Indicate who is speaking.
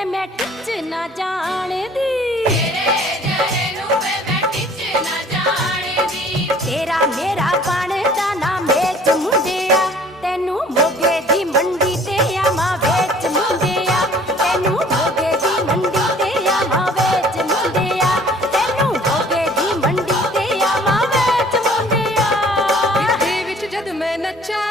Speaker 1: ਜਿਹੜੇ ਮੈਂ ਟਿੱਚ ਨਾ ਜਾਣਦੀ। ਤੇਰੇ ਜਿਹੜੇ ਨੂੰ ਮੈਂ ਮੈਂ ਟਿੱਚ ਨਾ ਜਾਣਦੀ ਤੇਰਾ ਮੇਰਾ ਬਣਦਾ ਨਾ ਮੇਚ ਮੁੰਡਿਆ। ਤੈਨੂੰ ਮੋਗੇ ਦੀ ਮੰਡੀ ਤੇ ਆਵਾਂ ਵੇਚ ਮੁੰਡਿਆ। ਤੈਨੂੰ ਮੋਗੇ ਦੀ ਮੰਡੀ ਤੇ ਆਵਾਂ ਵੇਚ ਮੁੰਡਿਆ। ਤੈਨੂੰ ਮੋਗੇ ਦੀ ਮੰਡੀ ਤੇ ਆਵਾਂ ਵੇਚ ਮੁੰਡਿਆ।
Speaker 2: ਵਿੱਚ ਵਿੱਚ ਜਦ ਮੈਂ ਨੱਚਾਂ